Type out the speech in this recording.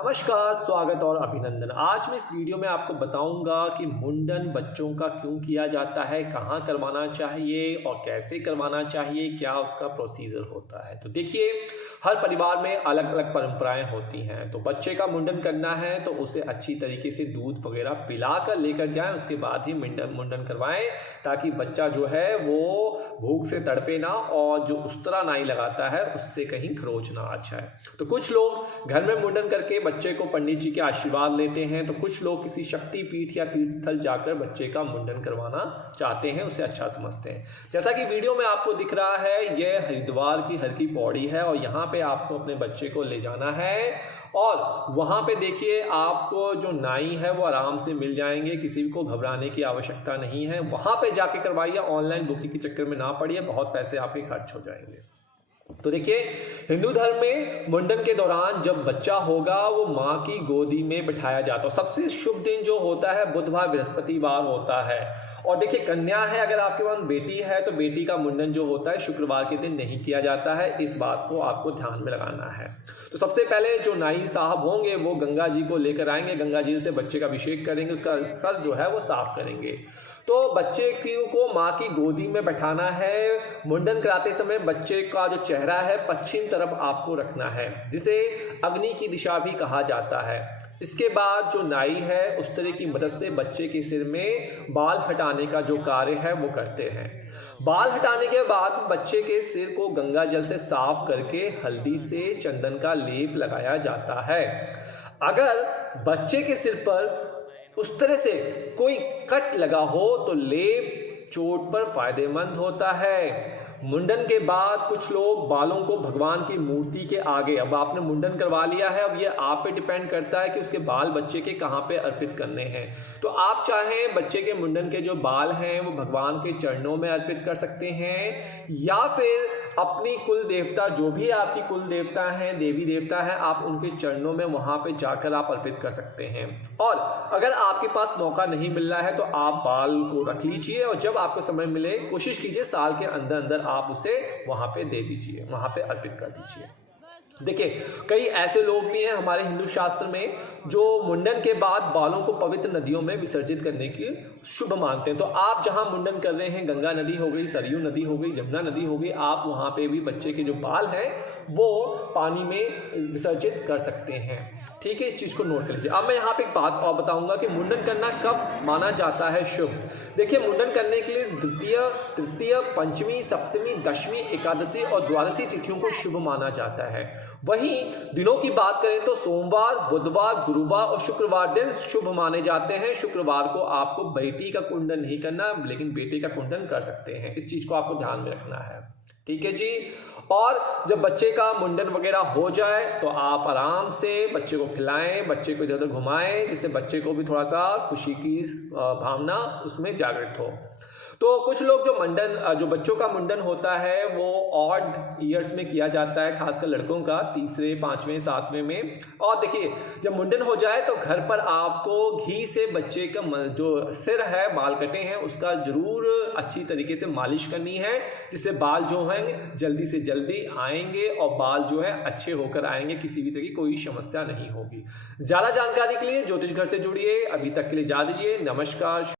नमस्कार, स्वागत और अभिनंदन। आज मैं इस वीडियो में आपको बताऊंगा कि मुंडन बच्चों का क्यों किया जाता है, कहाँ करवाना चाहिए और कैसे करवाना चाहिए, क्या उसका प्रोसीजर होता है। तो देखिए, हर परिवार में अलग अलग परंपराएं होती हैं। तो बच्चे का मुंडन करना है तो उसे अच्छी तरीके से दूध वगैरह पिला कर लेकर जाएं, उसके बाद ही मुंडन करवाएं, ताकि बच्चा जो है वो भूख से तड़पे ना और जो उस्तरा नाई लगाता है उससे कहीं खरोच ना आ जाए। तो कुछ लोग घर में मुंडन करके बच्चे को पंडित जी के आशीर्वाद लेते हैं, तो कुछ लोग किसी शक्ति पीठ या तीर्थ स्थल जाकर बच्चे का मुंडन करवाना चाहते हैं, उसे अच्छा समझते हैं। जैसा कि वीडियो में आपको दिख रहा है, यह हरिद्वार की हर की पौड़ी है और यहाँ पे आपको अपने बच्चे को ले जाना है और वहाँ पे देखिए आपको जो नाई है वो आराम से मिल जाएंगे, किसी को घबराने की आवश्यकता नहीं है। वहाँ पे जाके करवाइए, ऑनलाइन बुकिंग के चक्कर में ना पड़िए, बहुत पैसे आपके खर्च हो जाएंगे। तो देखिए, हिंदू धर्म में मुंडन के दौरान जब बच्चा होगा वो माँ की गोदी में बिठाया जाता है। सबसे शुभ दिन जो होता है बुधवार बृहस्पतिवार होता है। और देखिए, कन्या है, अगर आपके पास बेटी है तो बेटी का मुंडन जो होता है शुक्रवार के दिन नहीं किया जाता है। इस बात को आपको ध्यान में लगाना है। तो सबसे पहले जो नाई साहब होंगे वो गंगा जी को लेकर आएंगे, गंगा जी से बच्चे का अभिषेक करेंगे, उसका सर जो है वो साफ करेंगे। तो बच्चे को माँ की गोदी में बैठाना है। मुंडन कराते समय बच्चे का जो चेहरा है पश्चिम तरफ आपको रखना है, जिसे अग्नि की दिशा भी कहा जाता है। इसके बाद जो नाई है उस तरह की मदद से बच्चे के सिर में बाल हटाने का जो कार्य है वो करते हैं। बाल हटाने के बाद बच्चे के सिर को गंगा जल से साफ करके हल्दी से चंदन का लेप लगाया जाता है। अगर बच्चे के सिर पर उस तरह से कोई कट लगा हो तो लेप चोट पर फायदेमंद होता है। मुंडन के बाद कुछ लोग बालों को भगवान की मूर्ति के आगे, अब आपने मुंडन करवा लिया है, अब ये आप पे डिपेंड करता है कि उसके बाल बच्चे के कहाँ पे अर्पित करने हैं। तो आप चाहें बच्चे के मुंडन के जो बाल हैं वो भगवान के चरणों में अर्पित कर सकते हैं, या फिर अपनी कुल देवता, जो भी आपकी कुल देवता हैं, देवी देवता हैं, आप उनके चरणों में वहाँ पे जाकर आप अर्पित कर सकते हैं। और अगर आपके पास मौका नहीं मिल रहा है तो आप बाल को रख लीजिए और जब आपको समय मिले कोशिश कीजिए साल के अंदर अंदर आप उसे वहाँ पे दे दीजिए, वहाँ पे अर्पित कर दीजिए। देखिए, कई ऐसे लोग भी हैं हमारे हिंदू शास्त्र में जो मुंडन के बाद बालों को पवित्र नदियों में विसर्जित करने की शुभ मानते हैं। तो आप जहां मुंडन कर रहे हैं, गंगा नदी हो गई, सरयू नदी हो गई, जमुना नदी हो गई, आप वहां पे भी बच्चे के जो बाल हैं वो पानी में विसर्जित कर सकते हैं। ठीक है, इस चीज़ को नोट कर लीजिए। अब मैं यहाँ पे एक बात और बताऊंगा कि मुंडन करना कब माना जाता है शुभ। देखिए, मुंडन करने के लिए द्वितीय, तृतीय, पंचमी, सप्तमी, दशमी, एकादशी और द्वादशी तिथियों को शुभ माना जाता है। वहीं दिनों की बात करें तो सोमवार, बुधवार, गुरुवार और शुक्रवार दिन शुभ माने जाते हैं। शुक्रवार को आपको बेटी का कुंडन नहीं करना, लेकिन बेटे का कुंडन कर सकते हैं। इस चीज़ को आपको ध्यान में रखना है। ठीक है जी। और जब बच्चे का मुंडन वगैरह हो जाए तो आप आराम से बच्चे को खिलाएं, बच्चे को इधर उधर घुमाएं, जिससे बच्चे को भी थोड़ा सा खुशी की भावना उसमें जागृत हो। तो कुछ लोग जो बच्चों का मुंडन होता है वो ऑड ईयर्स में किया जाता है, खासकर लड़कों का तीसरे, पाँचवें, सातवें में। और देखिए, जब मुंडन हो जाए तो घर पर आपको घी से बच्चे का जो सिर है, बाल कटे हैं, उसका जरूर अच्छी तरीके से मालिश करनी है, जिससे बाल जो हैं जल्दी से जल्दी आएंगे और बाल जो है अच्छे होकर आएंगे, किसी भी तरह की कोई समस्या नहीं होगी। ज़्यादा जानकारी के लिए ज्योतिष घर से जुड़िए। अभी तक के लिए जा दीजिए। नमस्कार।